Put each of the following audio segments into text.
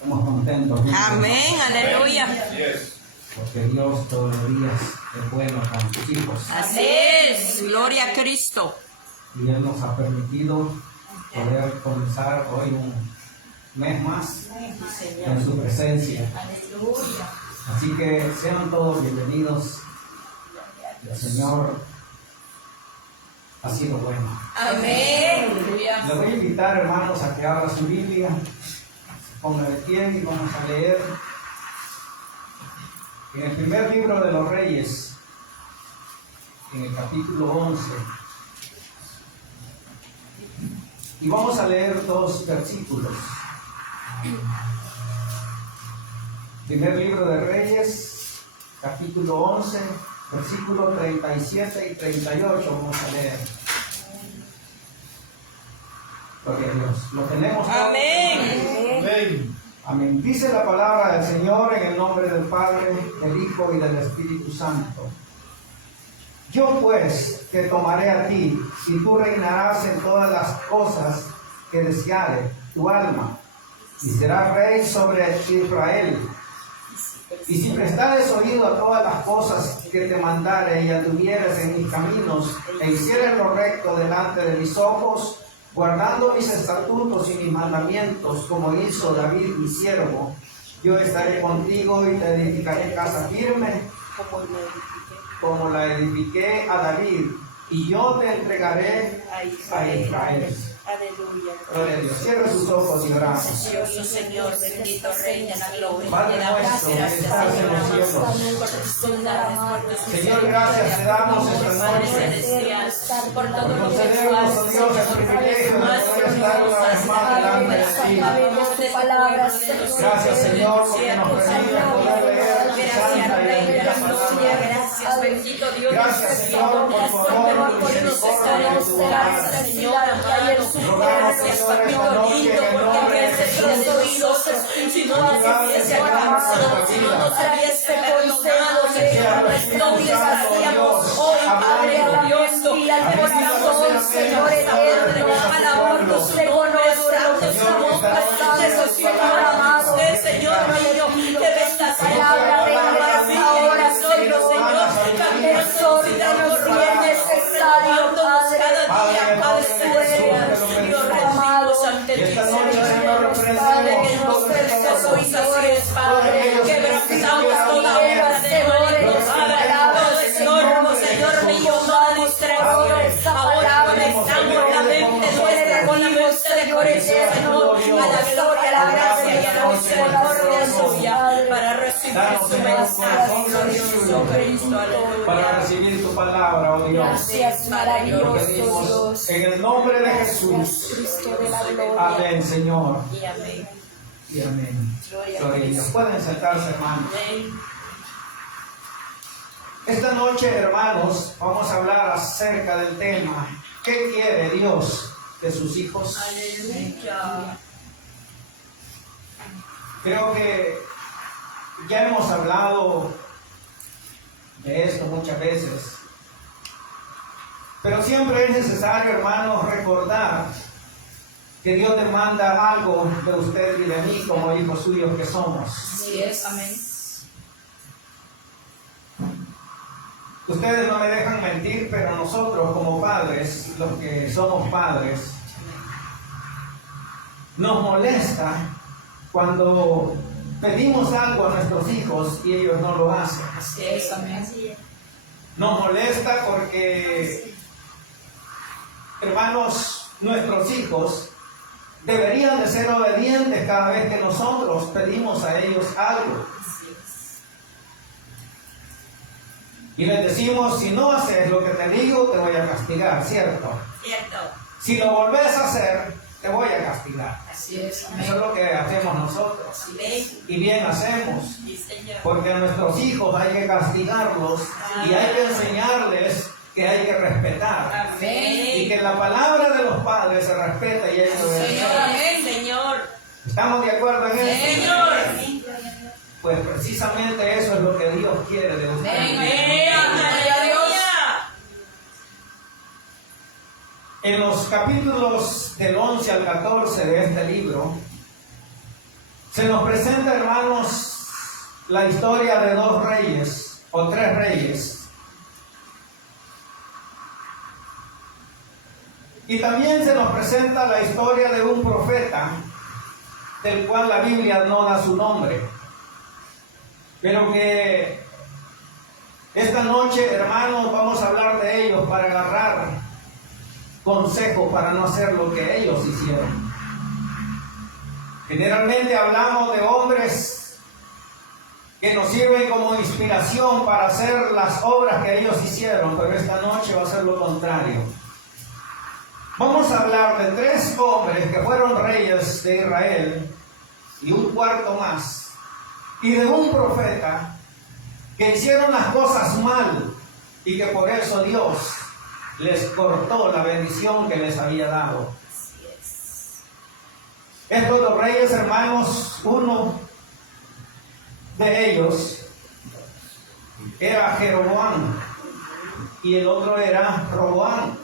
Estamos contentos. Amén, aleluya. Porque Dios todos los días es bueno con sus hijos. Así es, gloria a Cristo. Y Él nos ha permitido poder comenzar hoy un mes más en su presencia. Así que sean todos bienvenidos. El Señor ha sido bueno. Amén. Les voy a invitar, hermanos, a que abra su Biblia, se ponga de pie y vamos a leer en el primer libro de los Reyes, en el capítulo 11. Y vamos a leer dos versículos. Primer libro de Reyes, capítulo 11, versículos 37 y 38 vamos a leer. Gloria a Dios. ¿Lo tenemos? Amén. Amén. Amén. Dice la palabra del Señor en el nombre del Padre, del Hijo y del Espíritu Santo. Yo pues te tomaré a ti, y tú reinarás en todas las cosas que deseare tu alma, y serás rey sobre Israel. Y si prestares oído a todas las cosas que te mandare, y anduvieres en mis caminos, e hicieres lo recto delante de mis ojos, guardando mis estatutos y mis mandamientos, como hizo David mi siervo, yo estaré contigo y te edificaré casa firme, como la edifiqué a David, y yo te entregaré a Israel. Aleluya. Gloria a Dios. Cierre sus ojos y oramos. Precioso Señor, bendito Rey de la gloria. Padre Te damos nuestro, que gracias, estás en Señor, los cielos. por tus bondades, por tus Señor, gracias te damos esta Padre noche. celestial, por todo lo que tú Concedernos, oh haces, Dios, el Señor, privilegio de más poder estar una vez más delante de ti. Gracias, Señor, porque nos permite poder leer tu santa y bendita palabra. Gracias, bendito Dios. Gracias, Señor, por tu amor, por tu misericordia y tu bondad. Señor, amado, Rogamos, gracias, Señor, esta papito noche lindo, en el porque nombre de gracias a Jesús. nosotros, si no nos hubiese alcanzado, si no nos hubiese perdonado, Señor, no estaríamos hoy, Padre glorioso, adorando, Señor eterno, alabando su nombre, adorando su nombre, Señor amado, Señor mío, que esta palabra venga ahora, Señor, también solicitando ruego necesario, Padre, cada día, Padre, Dios amado, ante ti, Señor, Padre, que nos perdones, Padre, quebrantamos toda obra de maldad, Padre, Señor mío, Padre, ahora conectamos la mente nuestra con la mente de corazón, Señor, a la gloria, a la gracia y a la misericordia suya, para recibir su mensaje glorioso, Cristo, aleluya. Para recibir tu palabra, oh Dios. Gracias, maravilloso Dios. En el nombre de Jesús. Cristo de la gloria. Amén, Señor. Y amén. Y amén. Gloria a Gloria a Dios. Dios. Pueden sentarse, hermanos. Amén. Esta noche, hermanos, vamos a hablar acerca del tema: ¿qué quiere Dios de sus hijos? Aleluya. Creo que ya hemos hablado de esto muchas veces, pero siempre es necesario, hermanos, recordar que Dios demanda algo de usted y de mí como hijos suyos que somos. Así es, amén. Ustedes no me dejan mentir, pero nosotros como padres, los que somos padres, nos molesta cuando pedimos algo a nuestros hijos y ellos no lo hacen. Así es, amén. Nos molesta porque, hermanos, nuestros hijos deberían de ser obedientes cada vez que nosotros pedimos a ellos algo. Y les decimos: si no haces lo que te digo, te voy a castigar, ¿cierto? Cierto. Si lo volvés a hacer, te voy a castigar. Así es, amén. Eso es lo que hacemos nosotros. Amén. Y bien hacemos. Sí, Señor. Porque a nuestros hijos hay que castigarlos y hay que enseñarles que hay que respetar. Amén. Y que la palabra de los padres se respeta y hay que obedecer. Señor, amén, Señor. ¿Estamos de acuerdo en eso? Señor. Pues precisamente eso es lo que Dios quiere de ustedes. Amén. Aleluya. En los capítulos del 11 al 14 de este libro, Se nos presenta, hermanos, la historia de dos reyes o tres reyes. Y también se nos presenta la historia de un profeta, del cual la Biblia no da su nombre. Pero que esta noche, hermanos, vamos a hablar de ellos para agarrar consejo para no hacer lo que ellos hicieron. Generalmente hablamos de hombres que nos sirven como inspiración para hacer las obras que ellos hicieron, pero esta noche va a ser lo contrario. Vamos a hablar de tres hombres que fueron reyes de Israel y un cuarto más, y de un profeta que hicieron las cosas mal y que por eso Dios les cortó la bendición que les había dado. Estos dos reyes, hermanos, uno de ellos era Jeroboam y el otro era Roboam.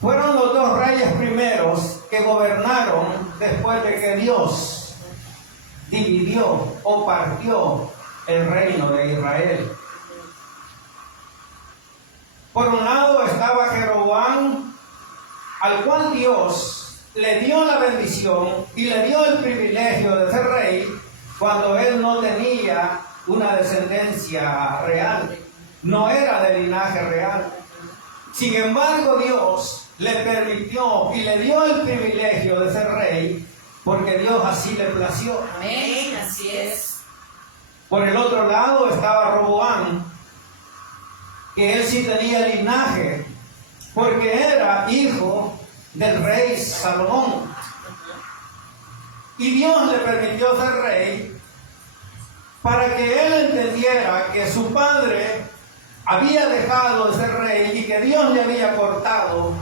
Fueron los dos reyes primeros que gobernaron después de que Dios dividió o partió el reino de Israel. Por un lado estaba Jeroboam, al cual Dios le dio la bendición y le dio el privilegio de ser rey cuando él no tenía una descendencia real, no era de linaje real. Sin embargo, Dios le permitió y le dio el privilegio de ser rey porque Dios así le plació. Amén, así es. Por el otro lado estaba Roboam, que él sí tenía linaje, porque era hijo del rey Salomón. Y Dios le permitió ser rey para que él entendiera que su padre había dejado de ser rey y que Dios le había cortado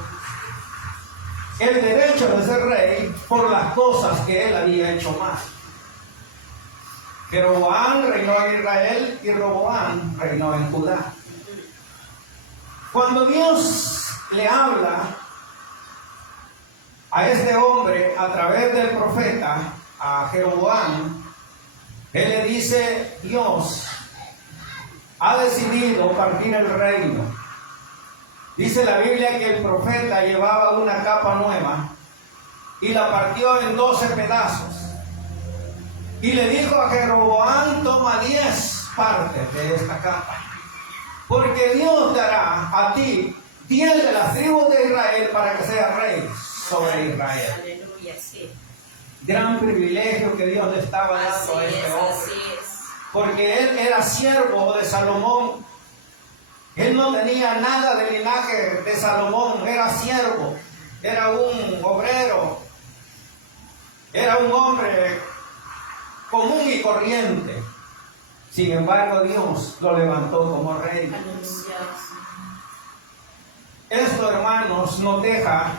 el derecho de ser rey por las cosas que él había hecho mal. Jeroboam reinó en Israel y Roboam reinó en Judá. Cuando Dios le habla a este hombre a través del profeta, a Jeroboam, él le dice: Dios ha decidido partir el reino. Dice la Biblia que el profeta llevaba una capa nueva y la partió en 12 pedazos. Y le dijo a Jeroboam: toma 10 partes de esta capa, porque Dios dará a ti 10 de las tribus de Israel para que seas rey sobre Israel. Aleluya, sí. Gran privilegio que Dios le estaba dando a este hombre. Así es. Porque él era siervo de Salomón. Él no tenía nada de linaje de Salomón, era siervo, era un obrero, era un hombre común y corriente. Sin embargo, Dios lo levantó como rey. Esto, hermanos, nos deja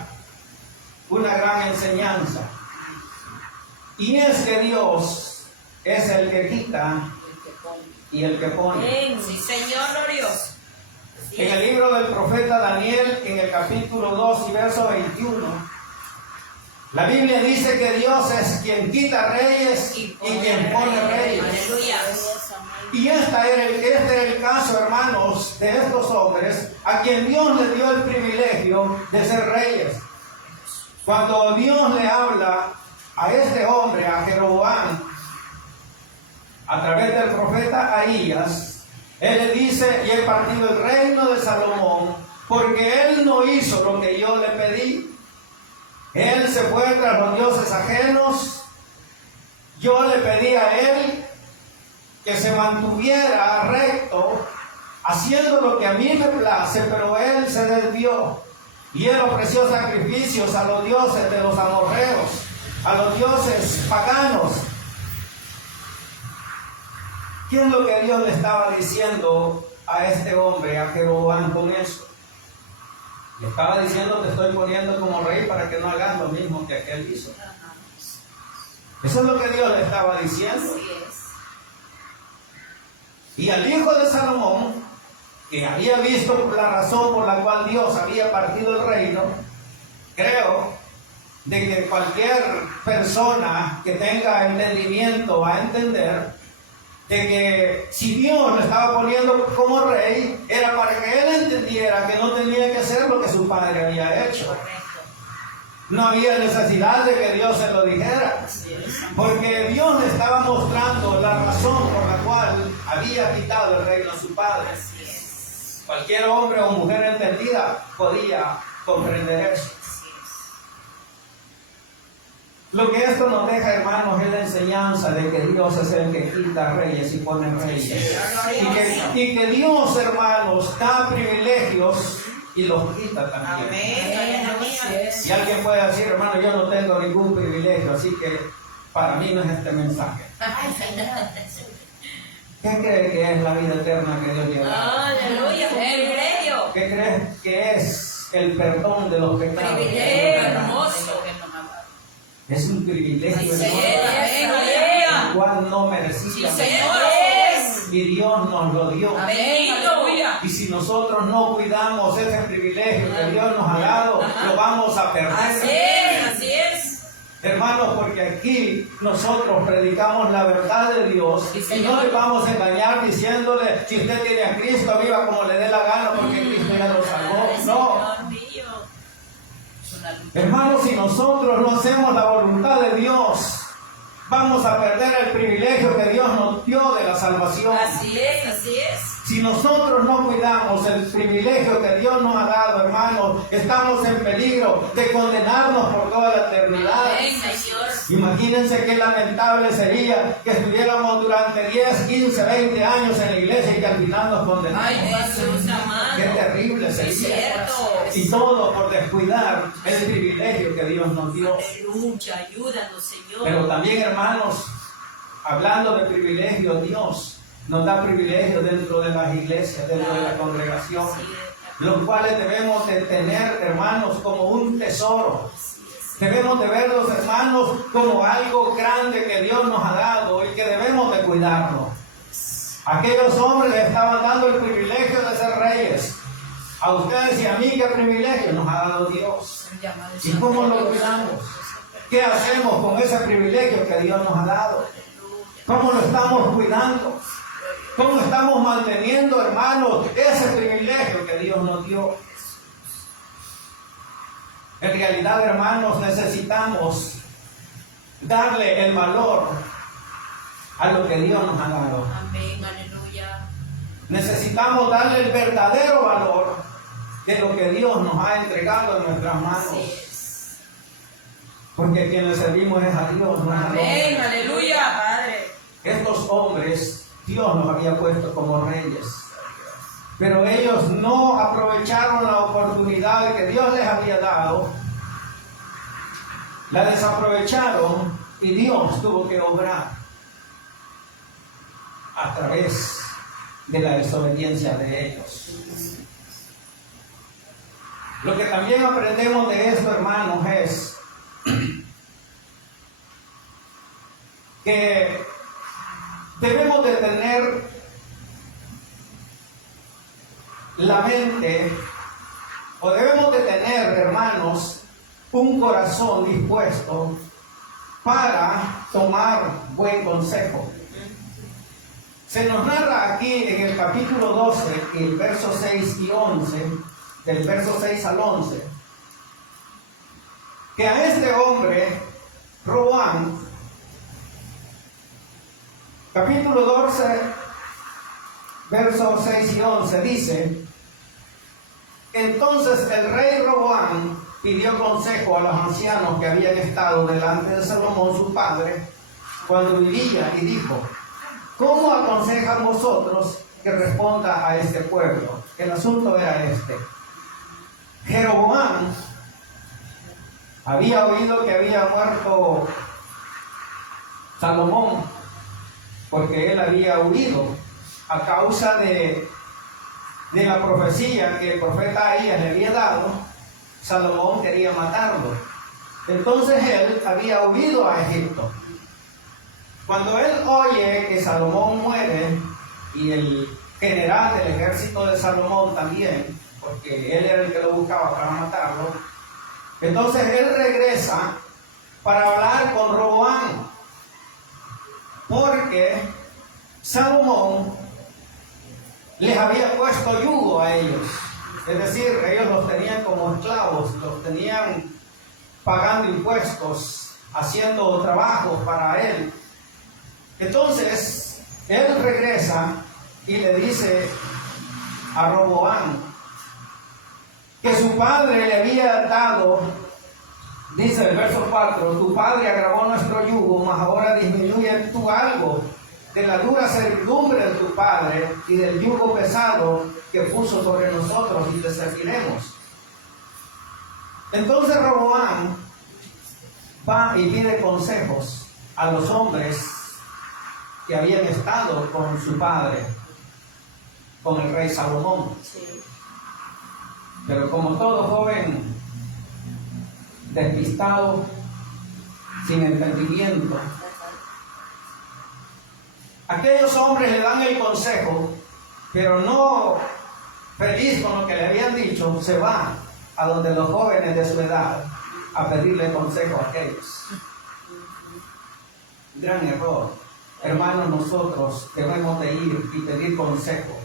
una gran enseñanza. Y es que Dios es el que quita y el que pone. Sí, Señor glorioso. En el libro del profeta Daniel, en el capítulo 2 y verso 21, la Biblia dice que Dios es quien quita reyes y quien pone reyes. Aleluya. Y este era el caso, hermanos, de estos hombres a quien Dios le dio el privilegio de ser reyes. Cuando Dios le habla a este hombre, a Jeroboam, a través del profeta Ahías, él le dice: y he partido el reino de Salomón porque él no hizo lo que yo le pedí. Él se fue tras los dioses ajenos. Yo le pedí a él que se mantuviera recto, haciendo lo que a mí me place, pero él se desvió. Y él ofreció sacrificios a los dioses de los amorreos, a los dioses paganos. ¿Qué es lo que Dios le estaba diciendo a este hombre, a Jeroboam, con eso? Le estaba diciendo: te estoy poniendo como rey para que no hagas lo mismo que aquel hizo. Eso es lo que Dios le estaba diciendo. Y al hijo de Salomón, que había visto la razón por la cual Dios había partido el reino, creo, de que cualquier persona que tenga entendimiento va a entender de que si Dios lo estaba poniendo como rey, era para que él entendiera que no tenía que hacer lo que su padre había hecho. No había necesidad de que Dios se lo dijera, porque Dios le estaba mostrando la razón por la cual había quitado el reino a su padre. Cualquier hombre o mujer entendida podía comprender eso. Lo que esto nos deja, hermanos, es la enseñanza de que Dios es el que quita reyes y pone reyes. Y que Dios, hermanos, da privilegios y los quita también. Y alguien puede decir, hermano, yo no tengo ningún privilegio, así que para mí no es este mensaje. ¿Qué cree que es la vida eterna que Dios lleva? Aleluya, privilegio. ¿Qué crees que es el perdón de los pecados? Privilegio hermoso. Es un privilegio El cual no merecíamos. Y Dios nos lo dio. Y si nosotros no cuidamos ese privilegio que Dios nos ha dado, lo vamos a perder. Así es. Hermanos, porque aquí nosotros predicamos la verdad de Dios y no le vamos a engañar diciéndole, si usted tiene a Cristo, viva como le dé la gana porque Cristo ya lo salvó. No. Hermanos, si nosotros no hacemos la voluntad de Dios, vamos a perder el privilegio que Dios nos dio de la salvación. Así es. Si nosotros no cuidamos el privilegio que Dios nos ha dado, hermanos, estamos en peligro de condenarnos por toda la eternidad. Imagínense qué lamentable sería que estuviéramos durante 10, 15, 20 años en la iglesia y que al final nos condenamos. Qué terrible sería. Y todo por descuidar el privilegio que Dios nos dio. Aleluya, ayúdanos, Señor. Pero también, hermanos, hablando de privilegio, Dios nos da privilegios dentro de las iglesias, dentro de la congregación, los cuales debemos de tener, hermanos, como un tesoro. Debemos de ver los hermanos como algo grande que Dios nos ha dado y que debemos de cuidarlo. Aquellos hombres les estaban dando el privilegio de ser reyes. A ustedes y a mí, ¿qué privilegio nos ha dado Dios? ¿Y cómo lo cuidamos? ¿Qué hacemos con ese privilegio que Dios nos ha dado? ¿Cómo lo estamos cuidando? ¿Cómo estamos manteniendo, hermanos, ese privilegio que Dios nos dio? En realidad, hermanos, necesitamos darle el valor a lo que Dios nos ha dado. Amén, aleluya. Necesitamos darle el verdadero valor de lo que Dios nos ha entregado en nuestras manos. Porque quien le servimos es a Dios, no es a Amén, nosotros. aleluya, Padre. Estos hombres, Dios los había puesto como reyes. Pero ellos no aprovecharon la oportunidad que Dios les había dado. La desaprovecharon y Dios tuvo que obrar a través de la desobediencia de ellos. Lo que también aprendemos de esto, hermanos, es que debemos de tener la mente, o debemos de tener, hermanos, un corazón dispuesto para tomar buen consejo. Se nos narra aquí en el capítulo 12, el verso 6 y 11, del verso 6 al 11, que a este hombre, Roboam, capítulo 12, versos 6 y 11, dice: entonces el rey Roboam pidió consejo a los ancianos que habían estado delante de Salomón su padre cuando vivía y dijo: ¿cómo aconsejan vosotros que responda a este pueblo? El asunto era este: Jeroboam había oído que había muerto Salomón, porque él había huido a causa de la profecía que el profeta Ahías le había dado. Salomón quería matarlo. Entonces él había huido a Egipto. Cuando él oye que Salomón muere, y el general del ejército de Salomón también, porque él era el que lo buscaba para matarlo, Entonces él regresa para hablar con Roboam, porque Salomón les había puesto yugo a ellos. Es decir, ellos los tenían como esclavos, los tenían pagando impuestos, haciendo trabajos para él. Entonces, él regresa y le dice a Roboam que su padre le había dado, dice el verso 4, tu padre agravó nuestro yugo, mas ahora disminuye tú algo de la dura servidumbre de tu padre y del yugo pesado que puso sobre nosotros y te serviremos. Entonces Roboam va y pide consejos a los hombres que habían estado con su padre, con el rey Salomón. Pero como todo joven despistado, sin entendimiento, aquellos hombres le dan el consejo, pero no feliz con lo que le habían dicho, se va a donde los jóvenes de su edad a pedirle consejo a aquellos. Gran error. Hermanos, nosotros debemos de ir y pedir consejo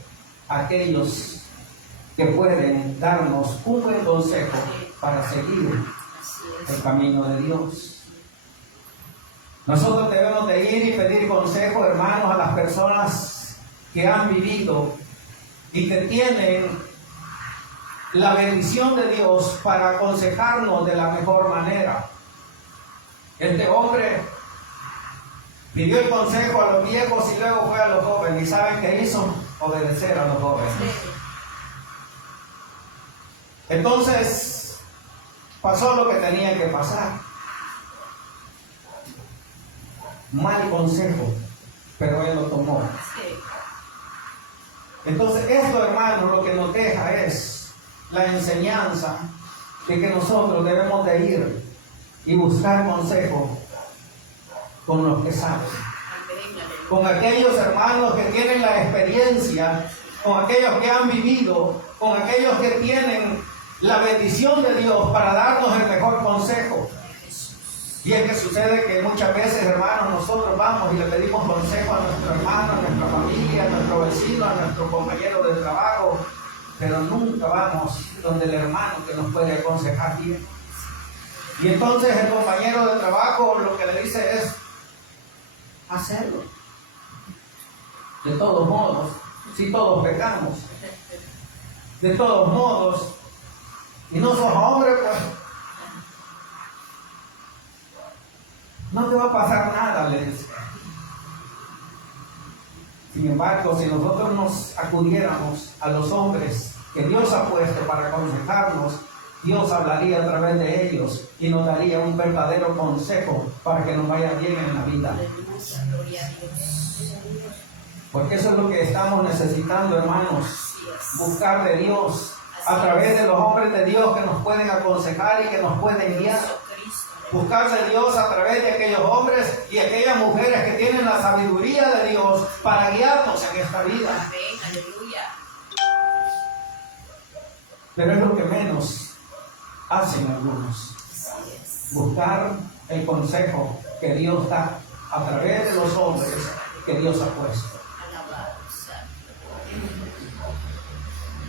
a aquellos que pueden darnos un buen consejo para seguir el camino de Dios. Nosotros debemos de ir y pedir consejo, hermanos, a las personas que han vivido y que tienen la bendición de Dios para aconsejarnos de la mejor manera. Este hombre pidió el consejo a los viejos y luego fue a los jóvenes. ¿Y saben qué hizo? Obedecer a los jóvenes. Entonces, pasó lo que tenía que pasar. Mal consejo, pero él lo tomó. Entonces, esto, hermano, lo que nos deja es la enseñanza de que nosotros debemos de ir y buscar consejo con los que saben, con aquellos hermanos que tienen la experiencia, con aquellos que han vivido, con aquellos que tienen la bendición de Dios para darnos el mejor consejo. Y es que sucede que muchas veces, hermanos, nosotros vamos y le pedimos consejo a nuestro hermano, a nuestra familia, a nuestro vecino, a nuestro compañero de trabajo, pero nunca vamos donde el hermano que nos puede aconsejar bien. Y entonces el compañero de trabajo lo que le dice es hacerlo. De todos modos, si todos pecamos, de todos modos, y no sos hombre, pues no te va a pasar nada, le dice. Sin embargo, si nosotros nos acudiéramos a los hombres que Dios ha puesto para aconsejarnos, Dios hablaría a través de ellos y nos daría un verdadero consejo para que nos vaya bien en la vida. Porque eso es lo que estamos necesitando, hermanos. Buscar de Dios a través de los hombres de Dios que nos pueden aconsejar y que nos pueden guiar. Buscar de Dios a través de aquellos hombres y aquellas mujeres que tienen la sabiduría de Dios para guiarnos en esta vida. Amén, aleluya. Pero es lo que menos hacen algunos. Buscar el consejo que Dios da a través de los hombres que Dios ha puesto.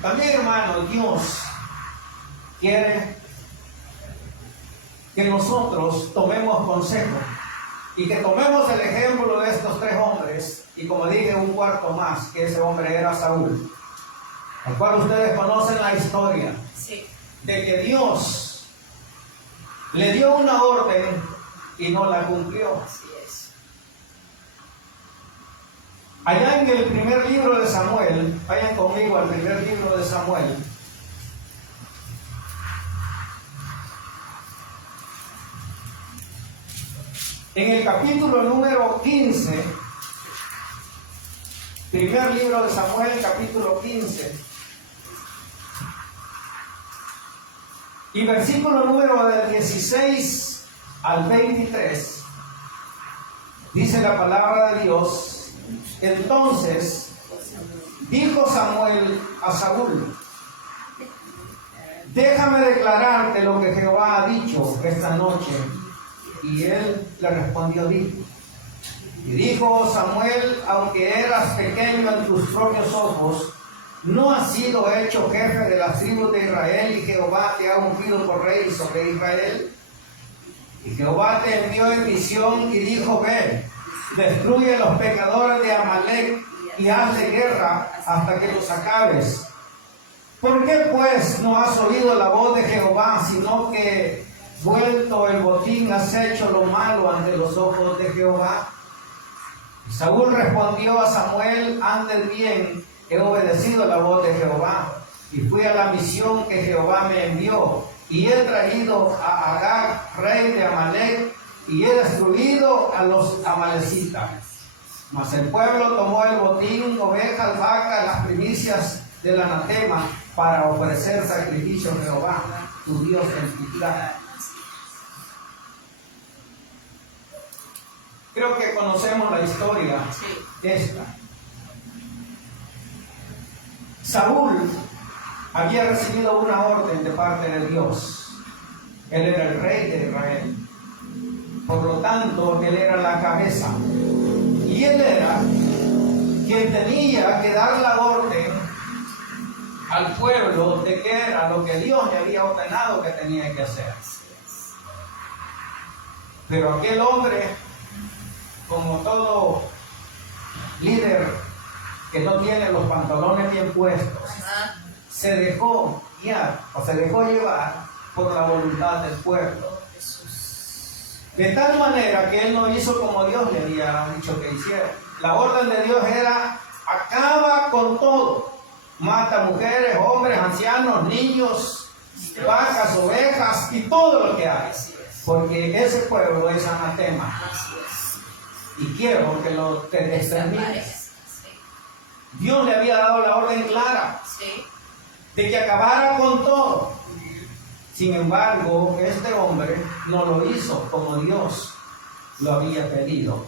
También, hermano, Dios quiere que nosotros tomemos consejo y que tomemos el ejemplo de estos tres hombres, y como dije, un cuarto más, que ese hombre era Saúl, al cual ustedes conocen la historia, de que Dios le dio una orden y no la cumplió. Allá en el primer libro de Samuel, vayan conmigo al primer libro de Samuel. En el capítulo número 15, primer libro de Samuel, capítulo 15, y versículo número del 16 al 23, dice la palabra de Dios. Entonces dijo Samuel a Saúl: déjame declararte lo que Jehová ha dicho esta noche. Y él le respondió, dijo. Y dijo Samuel, aunque eras pequeño en tus propios ojos, no has sido hecho jefe de las tribus de Israel, y Jehová te ha ungido por rey sobre Israel. Y Jehová te envió en visión y dijo, ve, destruye a los pecadores de Amalec y hazle guerra hasta que los acabes. ¿Por qué pues no has oído la voz de Jehová, sino que vuelto el botín has hecho lo malo ante los ojos de Jehová? Y Saúl respondió a Samuel, antes bien he obedecido la voz de Jehová, y fui a la misión que Jehová me envió, y he traído a Agag, rey de Amalec, y he destruido a los amalecitas. Mas el pueblo tomó el botín, ovejas, vacas, las primicias del anatema, para ofrecer sacrificio a Jehová, tu Dios en Tiglat. Creo que conocemos la historia esta. Saúl había recibido una orden de parte de Dios. Él era el rey de Israel. Por lo tanto, él era la cabeza. Y él era quien tenía que dar la orden al pueblo de que era lo que Dios le había ordenado que tenía que hacer. Pero aquel hombre, como todo líder que no tiene los pantalones bien puestos, se dejó guiar o se dejó llevar por la voluntad del pueblo. De tal manera que él no hizo como Dios le había dicho que hiciera. La orden de Dios era: acaba con todo. Mata mujeres, hombres, ancianos, niños, vacas, ovejas y todo lo que hay. Porque ese pueblo es anatema. Y quiero que lo extermines. Dios le había dado la orden clara de que acabara con todo. Sin embargo, este hombre no lo hizo como Dios lo había pedido.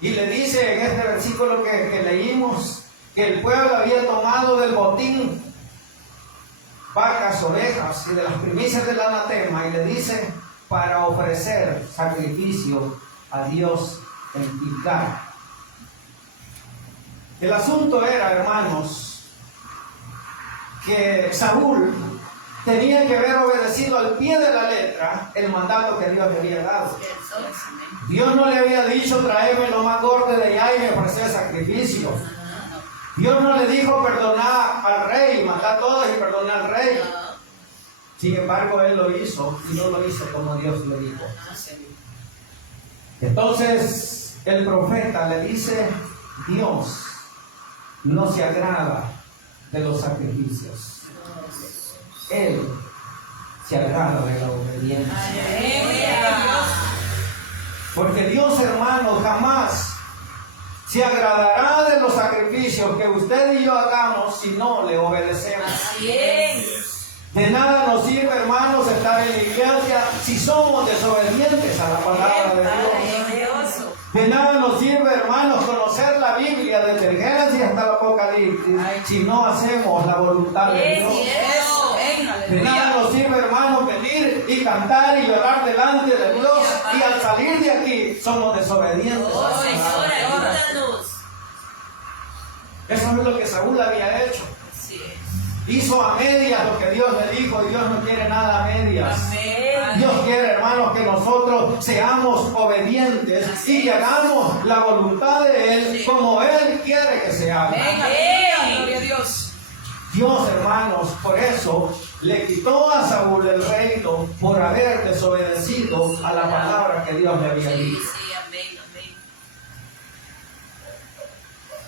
Y le dice en este versículo que leímos que el pueblo había tomado del botín vacas, ovejas y de las primicias del anatema, y le dice para ofrecer sacrificio a Dios en Tiglat. El asunto era, hermanos, que Saúl tenía que haber obedecido al pie de la letra el mandato que Dios le había dado. Dios no le había dicho: tráeme lo más gordo de allá y me ofrecer sacrificio. Dios no le dijo: perdonar al rey, matar a todos y perdonar al rey. Sin embargo, él lo hizo, y no lo hizo como Dios le dijo. Entonces el profeta le dice: Dios no se agrada de los sacrificios. Él se agrada de la obediencia. Porque Dios, hermanos, jamás se agradará de los sacrificios que usted y yo hagamos si no le obedecemos. De nada nos sirve, hermanos, estar en la iglesia si somos desobedientes a la palabra de Dios. De nada nos sirve, hermanos, conocer la Biblia desde el Génesis hasta el Apocalipsis si no hacemos la voluntad de Dios. De nada nos sirve, hermanos, venir y cantar y llorar delante de Dios y al salir de aquí somos desobedientes. Eso es lo que Saúl había hecho. Hizo a medias lo que Dios le dijo, y Dios no quiere nada a medias. Dios quiere, hermanos, que nosotros seamos obedientes y hagamos la voluntad de Él como Él quiere que se haga. Dios, hermanos, por eso le quitó a Saúl el reino por haber desobedecido a la palabra que Dios le había dicho.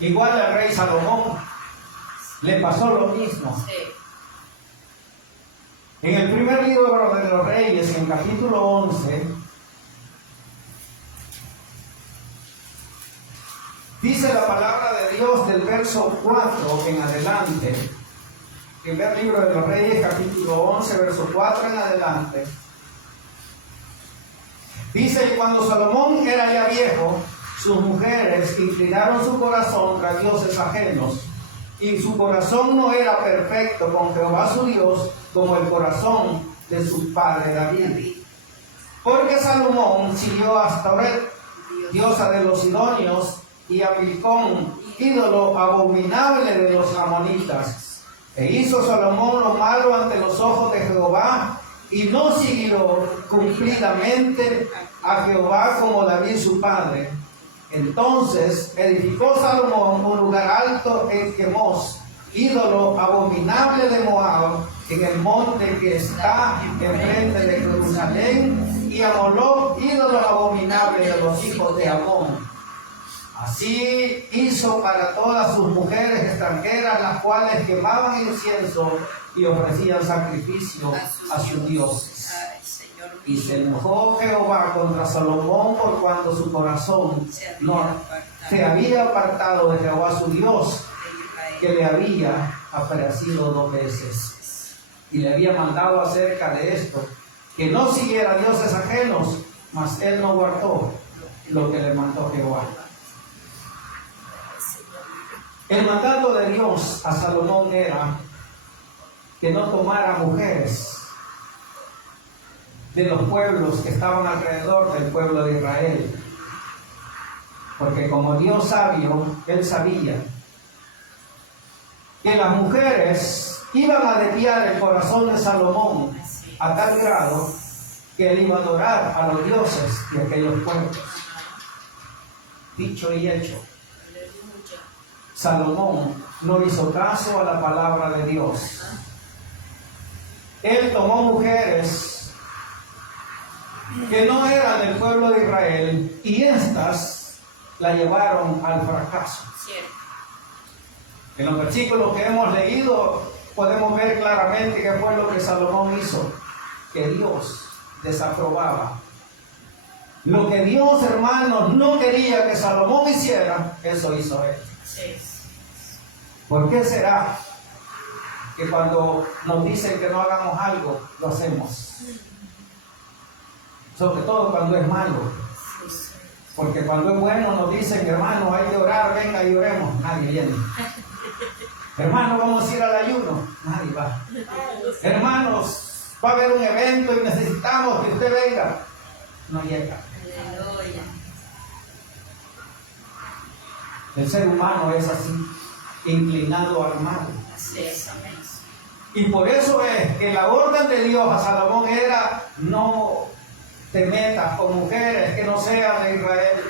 Igual al rey Salomón le pasó lo mismo. En el primer libro de los Reyes, en el capítulo 11, dice la palabra de Dios del verso 4 en adelante. Primer libro de los Reyes, capítulo 11, verso 4 en adelante. Dice: y cuando Salomón era ya viejo, sus mujeres inclinaron su corazón a dioses ajenos, y su corazón no era perfecto con Jehová su Dios como el corazón de su padre David. Porque Salomón siguió a Astoret, diosa de los sidonios, y a Milcón, ídolo abominable de los amonitas. E hizo Salomón lo malo ante los ojos de Jehová, y no siguió cumplidamente a Jehová como David su padre. Entonces edificó Salomón un lugar alto en Quemos, ídolo abominable de Moab, en el monte que está enfrente de Jerusalén, y a Moloc, ídolo abominable de los hijos de Amón. Así hizo para todas sus mujeres extranjeras, las cuales quemaban incienso y ofrecían sacrificio a sus dioses. Y se enojó Jehová contra Salomón por cuanto su corazón no se había apartado de Jehová su Dios, que le había aparecido 2 veces. Y le había mandado acerca de esto, que no siguiera dioses ajenos, mas él no guardó lo que le mandó Jehová. El mandato de Dios a Salomón era que no tomara mujeres de los pueblos que estaban alrededor del pueblo de Israel. Porque como Dios sabio, él sabía que las mujeres iban a desviar el corazón de Salomón a tal grado que él iba a adorar a los dioses de aquellos pueblos. Dicho y hecho, Salomón no hizo caso a la palabra de Dios. Él tomó mujeres que no eran del pueblo de Israel y estas la llevaron al fracaso. En los versículos que hemos leído podemos ver claramente qué fue lo que Salomón hizo, que Dios desaprobaba. Lo que Dios, hermanos, no quería que Salomón hiciera, eso hizo él. ¿Por qué será que cuando nos dicen que no hagamos algo, lo hacemos? Sobre todo cuando es malo. Porque cuando es bueno nos dicen, hermano, hay que orar, venga y oremos. Nadie viene. Hermano, vamos a ir al ayuno. Nadie va. Hermanos, va a haber un evento y necesitamos que usted venga. No llega. El ser humano es así, inclinado al mal. Y por eso es que la orden de Dios a Salomón era: no te metas con mujeres que no sean de Israel.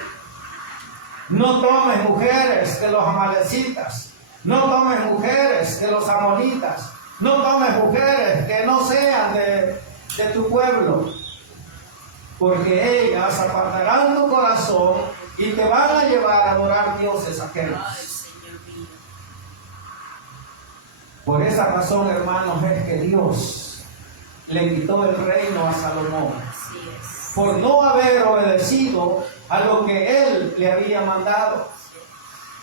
No tomes mujeres de los amalecitas. No tomes mujeres de los amonitas. No tomes mujeres que no sean de tu pueblo. Porque ellas apartarán tu corazón y te van a llevar a adorar dioses ajenos. Por esa razón, hermanos, es que Dios le quitó el reino a Salomón. Por no haber obedecido a lo que él le había mandado.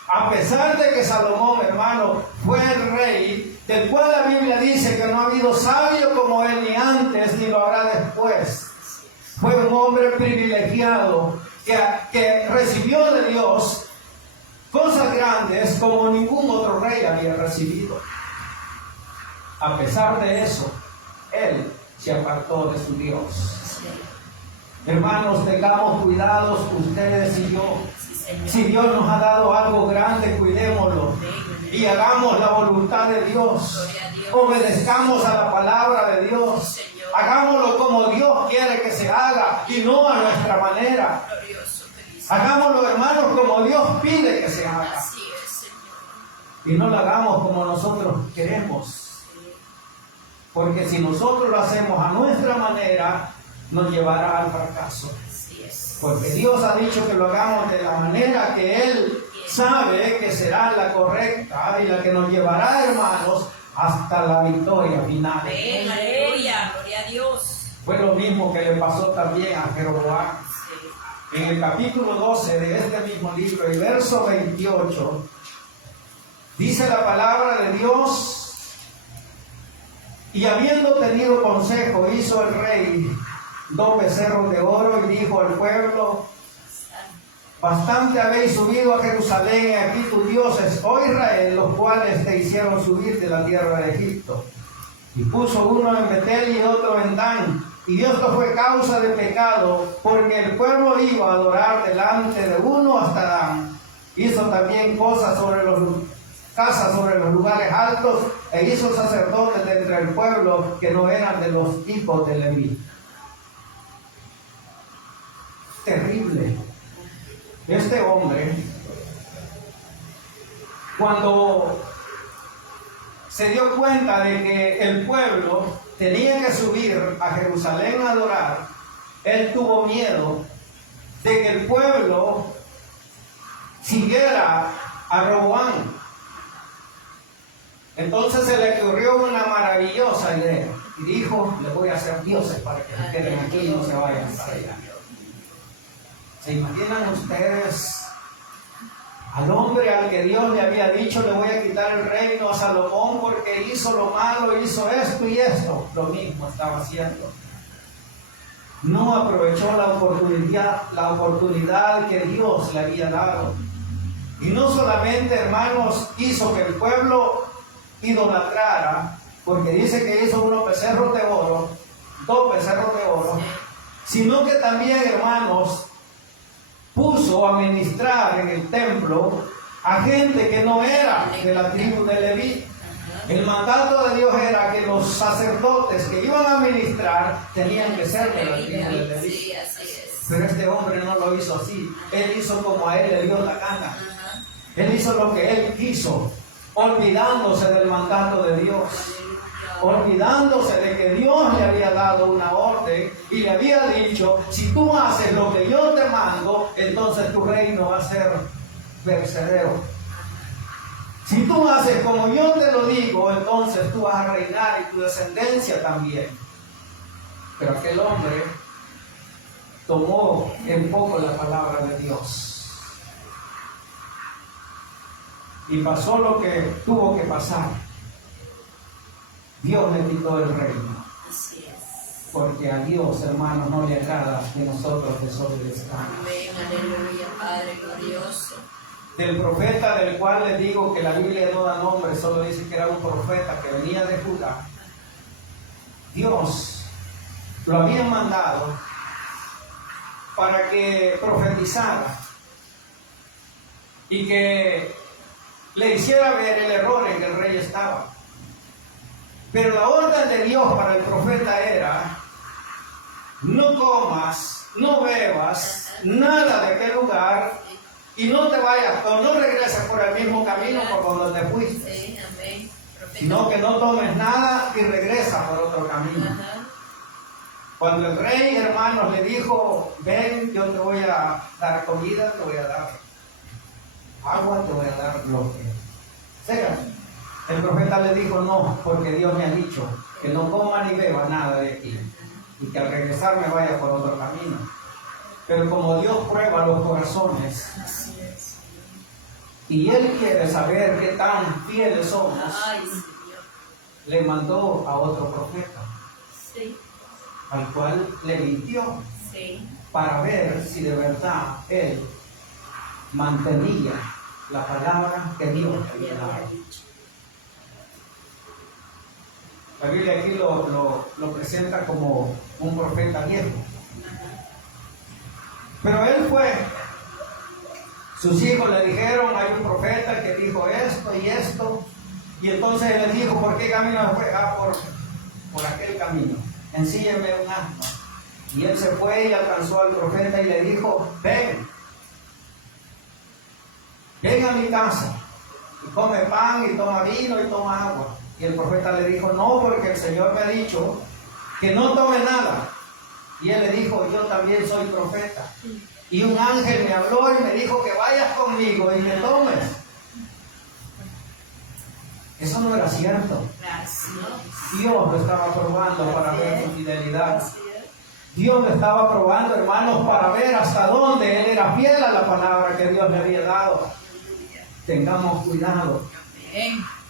A pesar de que Salomón, hermano, fue el rey, del cual la Biblia dice que no ha habido sabio como él ni antes, ni lo habrá después. Fue un hombre privilegiado que recibió de Dios cosas grandes como ningún otro rey había recibido. A pesar de eso, él se apartó de su Dios. Hermanos, tengamos cuidados ustedes y yo. Si Dios nos ha dado algo grande, cuidémoslo y hagamos la voluntad de Dios. Obedezcamos a la palabra de Dios. Hagámoslo como Dios quiere que se haga y no a nuestra manera. Hagámoslo, hermanos, como Dios pide que se haga. Y no lo hagamos como nosotros queremos. Porque si nosotros lo hacemos a nuestra manera, nos llevará al fracaso. Porque Dios ha dicho que lo hagamos de la manera que Él sabe que será la correcta y la que nos llevará, hermanos, hasta la victoria final. Aleluya, gloria a Dios. Fue lo mismo que le pasó también a Jeroboam. En el capítulo 12 de este mismo libro, el verso 28, dice la palabra de Dios: y habiendo tenido consejo, hizo el rey 2 becerros de oro y dijo al pueblo: Bastante habéis subido a Jerusalén, y aquí tus dioses, oh Israel, los cuales te hicieron subir de la tierra de Egipto. Y puso uno en Betel y otro en Dan. Y esto fue causa de pecado, porque el pueblo iba a adorar delante de uno hasta Dan. Hizo también casas sobre los lugares altos, e hizo sacerdotes de entre el pueblo que no eran de los hijos de Leví. Terrible. Este hombre, cuando se dio cuenta de que el pueblo tenía que subir a Jerusalén a adorar, él tuvo miedo de que el pueblo siguiera a Roboam. Entonces se le ocurrió una maravillosa idea y dijo: le voy a hacer dioses para que se queden aquí y no se vayan para allá. ¿Se imaginan ustedes al hombre al que Dios le había dicho: le voy a quitar el reino a Salomón porque hizo lo malo, hizo esto y esto? Lo mismo estaba haciendo. No aprovechó la oportunidad que Dios le había dado. Y no solamente, hermanos, hizo que el pueblo idolatrara, porque dice que hizo unos becerros de oro, 2 becerros de oro, sino que también, hermanos, puso a ministrar en el templo a gente que no era de la tribu de Leví. El mandato de Dios era que los sacerdotes que iban a ministrar tenían que ser de la tribu de Leví. Pero este hombre no lo hizo así. Él hizo como a él le dio la gana. Él hizo lo que él quiso, olvidándose del mandato de Dios, olvidándose de que Dios le había dado una orden y le había dicho: si tú haces lo que yo te mando, entonces tu reino va a ser perecedero. Si tú haces como yo te lo digo, entonces tú vas a reinar y tu descendencia también. Pero aquel hombre tomó en poco la palabra de Dios. Y pasó lo que tuvo que pasar. Dios le quitó el reino. Así es. Porque a Dios, hermanos, no le agrada que nosotros desobedezcamos. Amén, aleluya, Padre glorioso. Del profeta del cual les digo que la Biblia no da nombre, solo dice que era un profeta que venía de Judá. Dios lo había mandado para que profetizara y que le hiciera ver el error en que el rey estaba. Pero la orden de Dios para el profeta era: no comas, no bebas nada de aquel lugar y no te vayas o no regreses por el mismo camino por donde te fuiste. Sí, amén. Sino que no tomes nada y regresa por otro camino. Cuando el rey, hermanos, le dijo: ven, yo te voy a dar comida, te voy a dar agua, te voy a dar lo que sea. El profeta le dijo: no, porque Dios me ha dicho que no coma ni beba nada de aquí y que al regresar me vaya por otro camino. Pero como Dios prueba los corazones y Él quiere saber qué tan fieles somos, le mandó a otro profeta, al cual le mintió para ver si de verdad él mantenía la palabra que Dios le había dado. La Biblia aquí lo presenta como un profeta viejo. Pero él fue. Sus hijos le dijeron: hay un profeta que dijo esto y esto. Y entonces él les dijo: ¿por qué camino fue? Por aquel camino. Ensílleme un asno. Y él se fue y alcanzó al profeta y le dijo: ven a mi casa y come pan y toma vino y toma agua. Y el profeta le dijo: no, porque el Señor me ha dicho que no tome nada. Y él le dijo: yo también soy profeta. Y un ángel me habló y me dijo que vayas conmigo y me tomes. Eso no era cierto. Dios lo estaba probando para ver su fidelidad. Dios lo estaba probando, hermanos, para ver hasta dónde él era fiel a la palabra que Dios le había dado. Tengamos cuidado,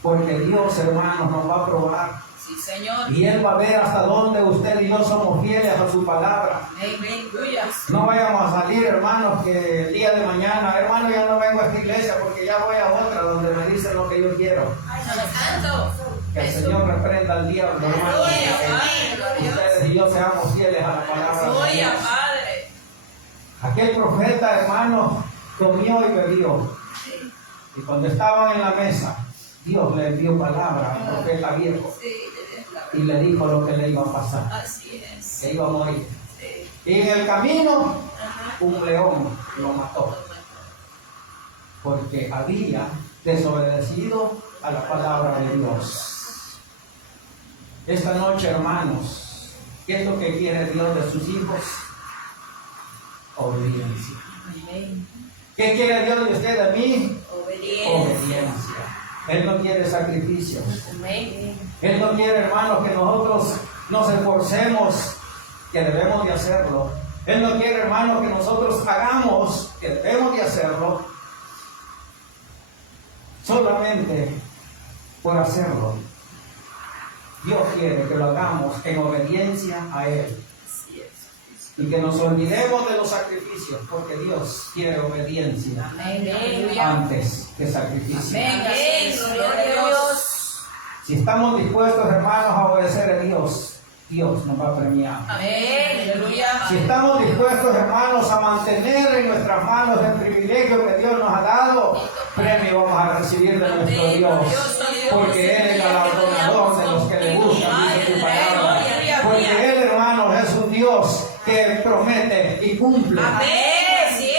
porque Dios, hermanos, nos va a probar. Sí, Señor. Y Él va a ver hasta dónde usted y yo somos fieles a su palabra. Aleluya. No vayamos a salir, hermanos, que el día de mañana, hermano, ya no vengo a esta iglesia porque ya voy a otra donde me dicen lo que yo quiero. Santo. Que el Señor reprenda al diablo, hermano. Que ustedes y yo seamos fieles a la palabra de Gloria, Dios. Padre. Aquel profeta, hermano, comió y bebió. Y cuando estaban en la mesa, Dios le envió palabra al profeta viejo y le dijo lo que le iba a pasar, Así es. que iba a morir. Sí. Y en el camino, un león lo mató, porque había desobedecido a la palabra de Dios. Esta noche, hermanos, ¿qué es lo que quiere Dios de sus hijos? Obediencia. Amén. ¿Qué quiere Dios de usted, de mí? Obediencia. Obediencia. Él no quiere sacrificios. Amén. Él no quiere, hermanos, que nosotros nos esforcemos, que debemos de hacerlo. Él no quiere, hermanos, que nosotros hagamos, que debemos de hacerlo, solamente por hacerlo. Dios quiere que lo hagamos en obediencia a Él. Así es. Y que nos olvidemos de los sacrificios, porque Dios quiere obediencia Amén. antes que sacrificio. Amén. Gloria a Dios. Si estamos dispuestos, hermanos, a obedecer a Dios, Dios nos va a premiar. Amén. Aleluya. Si estamos dispuestos, hermanos, a mantener en nuestras manos el privilegio que Dios nos ha dado, premio vamos a recibir de nuestro Dios. Porque Él es el galardonador de los que le buscan, dice su palabra. Porque Él, hermanos, es un Dios que promete y cumple.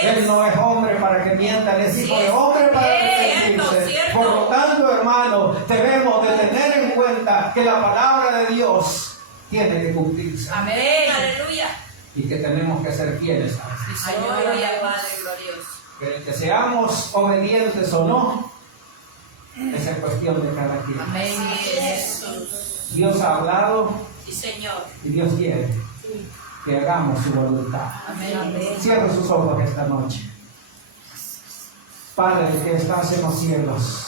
Él no es hombre para que mienta, es hijo de hombre para arrepentirse. Por lo tanto, hermanos, debemos de tener en cuenta que la palabra de Dios tiene que cumplirse. Amén. Aleluya. Y que tenemos que ser fieles a eso. Aleluya, Padre glorioso. Que seamos obedientes o no, esa es cuestión de cada quien. Amén. Jesús. Dios ha hablado Sí, Señor. y Dios quiere que hagamos su voluntad. Amén. Cierre sus ojos esta noche. Padre que estás en los cielos,